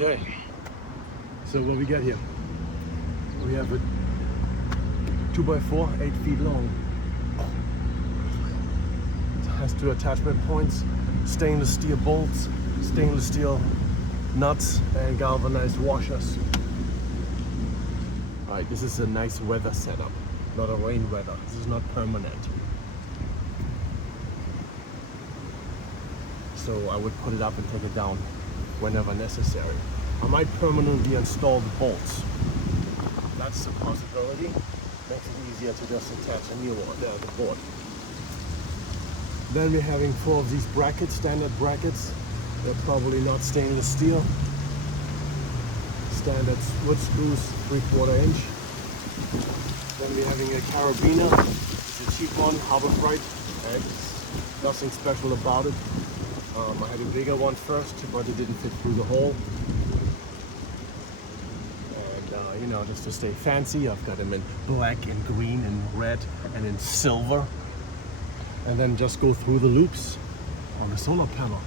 Okay, so what we got here? We have a 2x4, 8 feet long. It has 2 attachment points, stainless steel bolts, stainless steel nuts, and galvanized washers. Alright, this is a nice weather setup, not a rain weather. This is not permanent. So I would put it up and take it down whenever necessary. I might permanently install the bolts. That's a possibility. Makes it easier to just attach a new one there, the board. Then we're having 4 of these brackets, standard brackets. They're probably not stainless steel. Standard wood screws, 3/4 inch. Then we're having a carabiner. It's a cheap one, Harbor Freight. Nothing special about it. I had a bigger one first, but it didn't fit through the hole. And you know, just to stay fancy, I've got them in black and green and red and in silver. And then just go through the loops on the solar panel.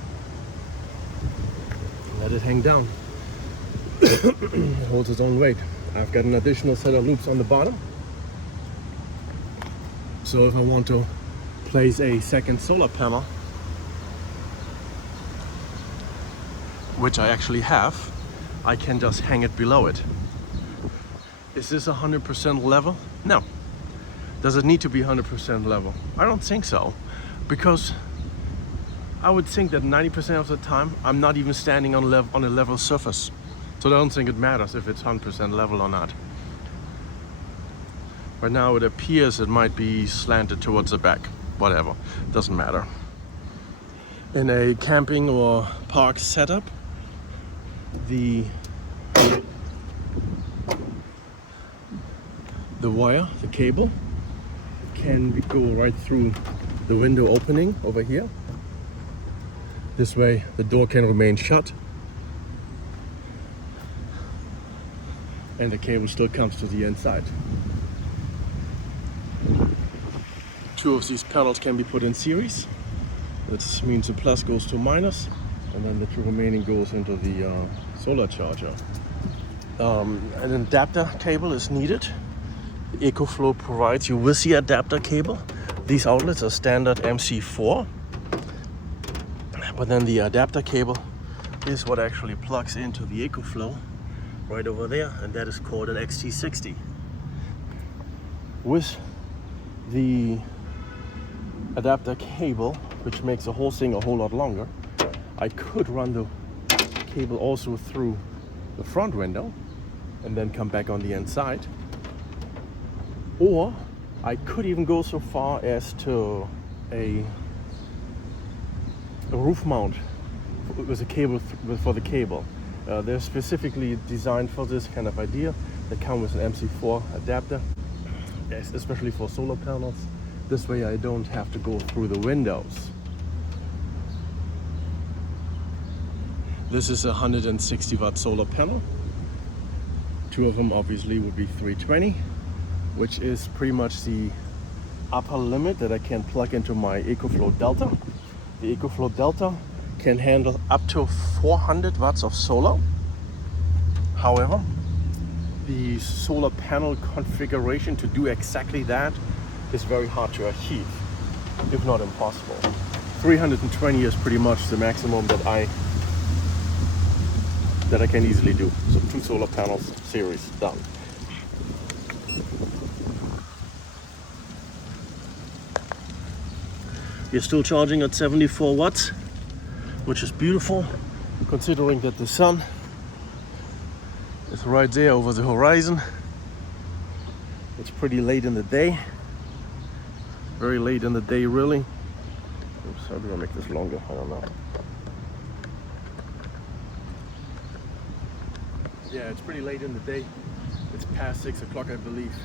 Let it hang down. It holds its own weight. I've got an additional set of loops on the bottom. So if I want to place a second solar panel, which I actually have, I can just hang it below it. Is this 100% level? No. Does it need to be 100% level? I don't think so, because I would think that 90% of the time I'm not even standing on a level surface. So I don't think it matters if it's 100% level or not. Right now it appears it might be slanted towards the back. Whatever, doesn't matter. In a camping or park setup, the wire, the cable, can go right through the window opening over here. This way the door can remain shut and the cable still comes to the inside. 2 of these panels can be put in series. That means the plus goes to minus, and then the 2 remaining goes into the solar charger. An adapter cable is needed. The EcoFlow provides you with the adapter cable. These outlets are standard MC4, but then the adapter cable is what actually plugs into the EcoFlow right over there, and that is called an XT60. With the adapter cable, which makes the whole thing a whole lot longer, I could run the cable also through the front window and then come back on the inside. Or I could even go so far as to a roof mount with a cable for the cable. They're specifically designed for this kind of idea. They come with an MC4 adapter, especially for solar panels. This way I don't have to go through the windows. This is a 160 watt solar panel. 2 of them obviously would be 320, which is pretty much the upper limit that I can plug into my EcoFlow Delta. The EcoFlow Delta can handle up to 400 watts of solar. However, the solar panel configuration to do exactly that is very hard to achieve, if not impossible. 320 is pretty much the maximum that I can easily do. So 2 solar panels, series, done. We're still charging at 74 watts, which is beautiful, considering that the sun is right there over the horizon. It's pretty late in the day. Very late in the day, really. Oops, how do I make this longer? I don't know. Yeah, it's pretty late in the day. It's past 6 o'clock, I believe.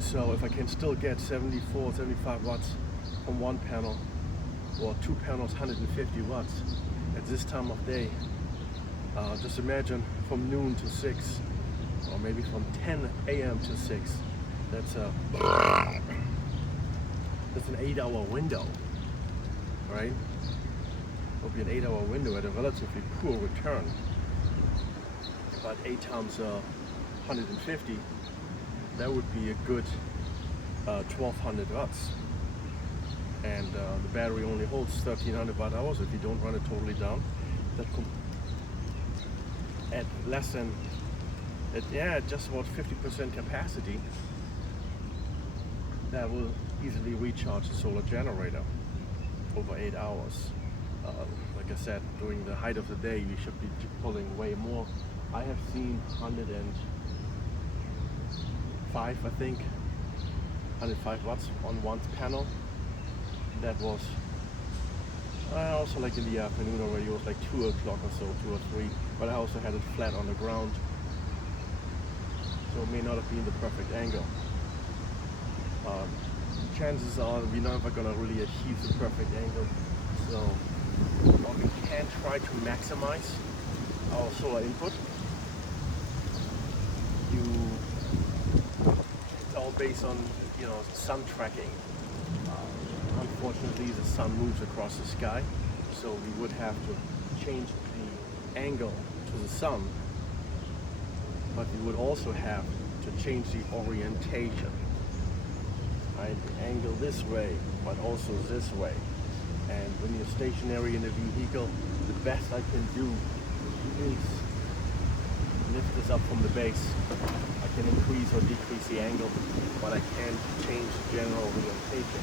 So if I can still get 74, 75 watts from one panel, or 2 panels, 150 watts at this time of day, just imagine from noon to 6, or maybe from 10 a.m. to 6. That's an 8-hour window, right? It'll be an 8-hour window at a relatively poor return. but 8 times 150, that would be a good 1200 watts. And the battery only holds 1300 watt hours if you don't run it totally down. That at less than, just about 50% capacity, that will easily recharge the solar generator over 8 hours. Like I said, during the height of the day, you should be pulling way more. I have seen 105, I think, 105 watts on one panel. That was also like in the afternoon already. It was like 2 o'clock or so, 2 or 3. But I also had it flat on the ground, so it may not have been the perfect angle. Chances are we're never gonna really achieve the perfect angle. So what we can try to maximize our solar input. It's all based on sun tracking. Unfortunately, the sun moves across the sky, so we would have to change the angle to the sun, but we would also have to change the orientation. Right? The angle this way, but also this way. And when you're stationary in a vehicle, the best I can do is lift this up from the base. I can increase or decrease the angle, but I can't change the general orientation.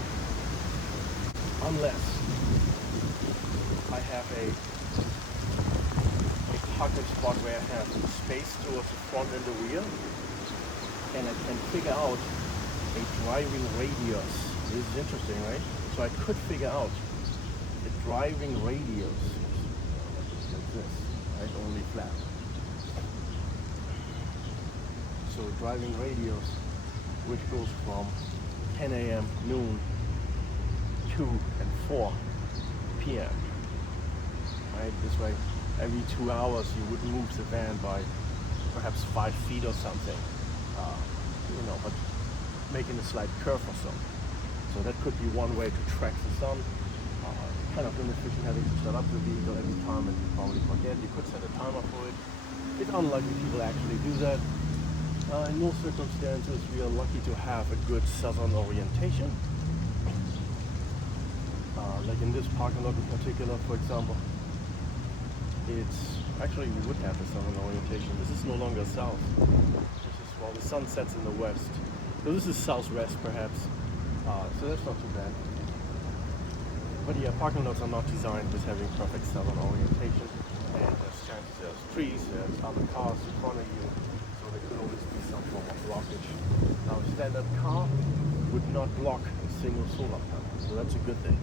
Unless I have a pocket spot where I have space towards the front and the rear, and I can figure out a driving radius. This is interesting, right? So I could figure out the driving radius like this, right? Only flat. So driving radius, which goes from 10 a.m. noon 2 and 4 p.m. Right? This way, every 2 hours you would move the van by perhaps 5 feet or something, but making a slight curve or so. So that could be one way to track the sun. Kind of inefficient having to start up the vehicle every time and you probably forget. You could set a timer for it. It's unlikely people actually do that. In most circumstances, we are lucky to have a good southern orientation. Like in this parking lot in particular, for example, it's actually, we would have a southern orientation. This is no longer south. This is, well, the sun sets in the west. So this is southwest perhaps. So that's not too bad. But yeah, parking lots are not designed with having perfect southern orientation. And there's trees, there's other cars in front of you. So there could always be some form of blockage. Now a standard car would not block a single solar panel. So that's a good thing.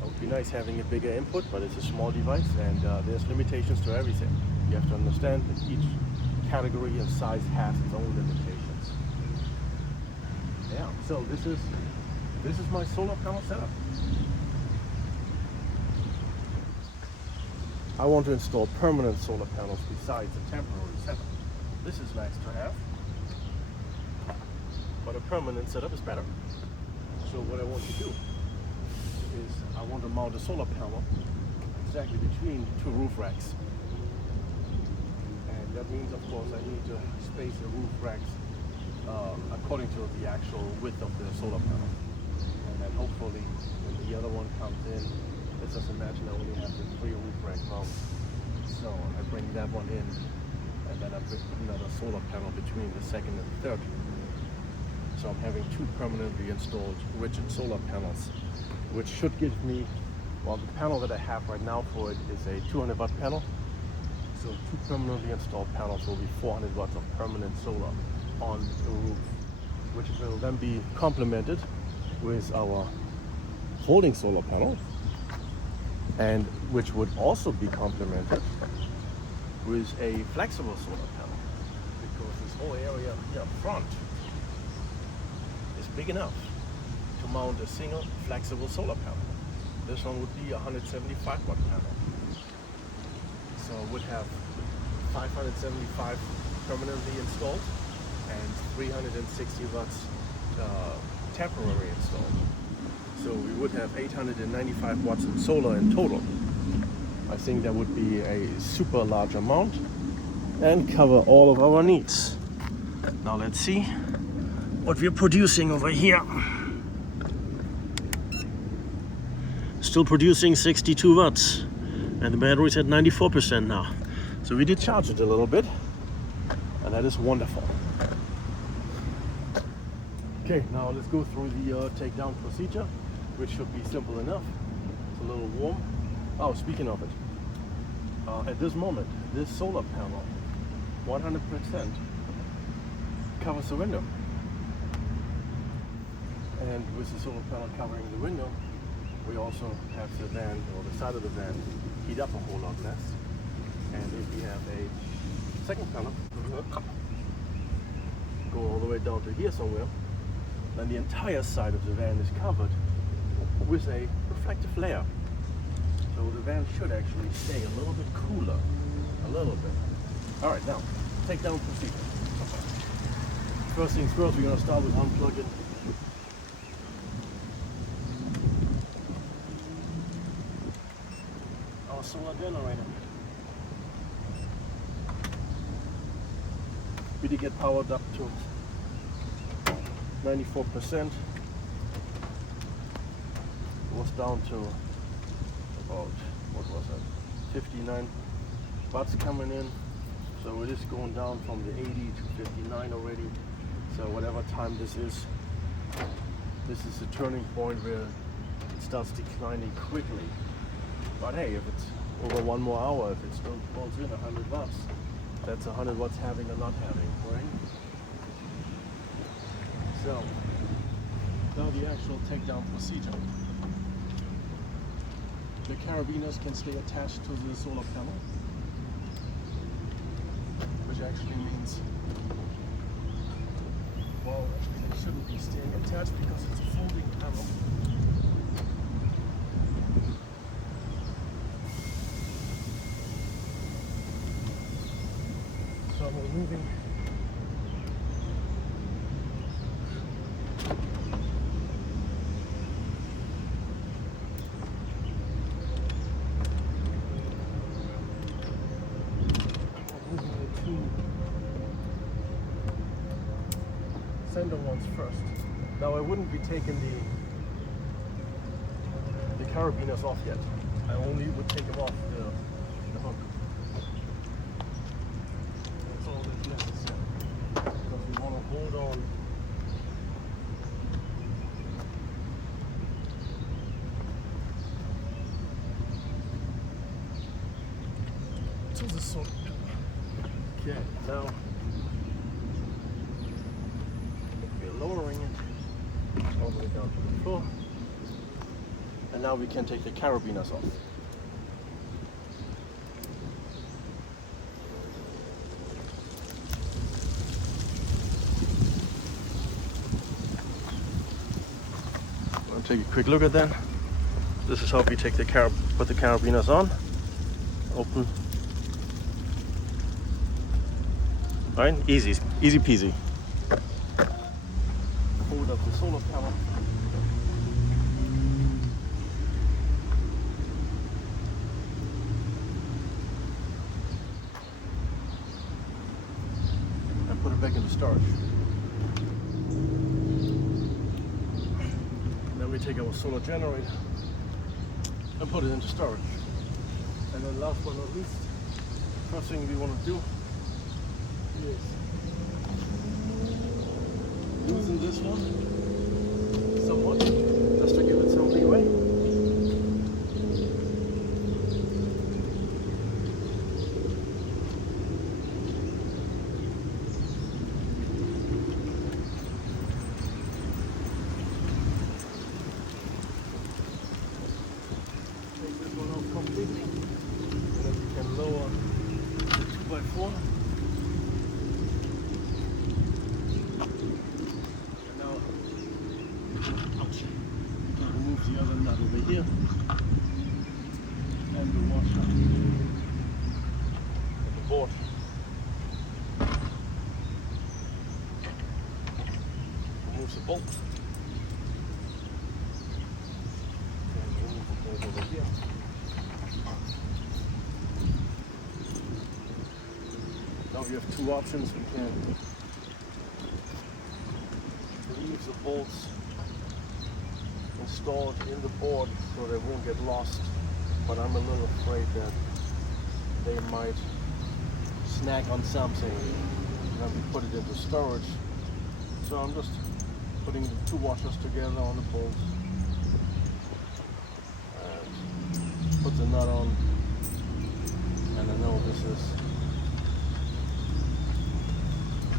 It would be nice having a bigger input, but it's a small device and there's limitations to everything. You have to understand that each category and size has its own limitations. Yeah, so this is my solar panel setup. I want to install permanent solar panels besides a temporary setup. This is nice to have, but a permanent setup is better. So what I want to do is I want to mount a solar panel exactly between 2 roof racks. And that means, of course, I need to space the roof racks according to the actual width of the solar panel. And then hopefully when the other one comes in, let's just imagine I only have the 3 roof rack mount. So I bring that one in and then I put another solar panel between the second and third. So I'm having 2 permanently installed rigid solar panels, which should give me, well, the panel that I have right now for it is a 200 watt panel. So 2 permanently installed panels will be 400 watts of permanent solar on the roof, which will then be complemented with our holding solar panel, and which would also be complemented with a flexible solar panel, because this whole area here up front is big enough to mount a single flexible solar panel. This one would be a 175 watt panel. So I would have 575 permanently installed and 360 watts temporary installed. So we would have 895 watts in solar in total. I think that would be a super large amount, and cover all of our needs. Now let's see what we're producing over here. Still producing 62 watts and the battery's at 94% now. So we did charge it a little bit and that is wonderful. Okay, now let's go through the takedown procedure, which should be simple enough. It's a little warm. Oh, speaking of it, at this moment, this solar panel 100% covers the window. And with the solar panel covering the window, we also have the van, or the side of the van, heat up a whole lot less. And if we have a second panel, go all the way down to here somewhere, then the entire side of the van is covered with a reflective layer. So the van should actually stay a little bit cooler, a little bit. All right, now, takedown procedure. First things first, we're gonna start with unplugging our solar generator. We did get powered up to 94%. It was down to about, what was that, 59 watts coming in. So it is going down from the 80 to 59 already. So whatever time this is the turning point where it starts declining quickly. But hey, if it's over one more hour, if it still pulls in 100 watts, that's 100 watts having or not having, right? So, now the actual takedown procedure. The carabiners can stay attached to the solar panel, which actually means, well, they shouldn't be staying attached because it's a folding panel. So I'm removing center ones first. Now I wouldn't be taking the carabiners off yet. I only would take them off the hook. That's all that's necessary. Because we want to hold on to the solar. Okay, now lowering it all the way down to the floor, and now we can take the carabiners off. I'll take a quick look at that. This is how we take the put the carabiners on. Open. All right, easy peasy. Hold up the solar panel. And put it back into storage. Then we take our solar generator and put it into storage. And then last but not least, first thing we want to do is loosen this one somewhat, just to give it some leeway. Take this one off completely, and then we can lower the 2x4. The other nut over here and the washer and the board. Remove the bolt and remove the bolt over here. Now we have two options. We can leave the bolts installed in the board so they won't get lost, but I'm a little afraid that they might snag on something when we put it into storage. So I'm just putting the two washers together on the bolts and put the nut on, and I know this is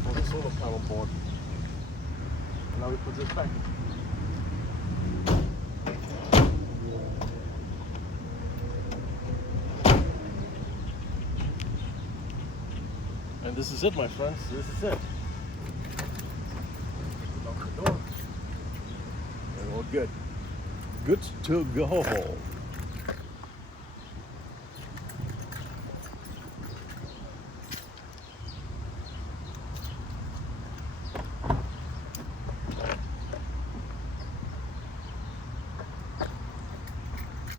for the solar panel board. And now we put this back. And this is it, my friends. This is it. Lock the door. And we're good. Good to go.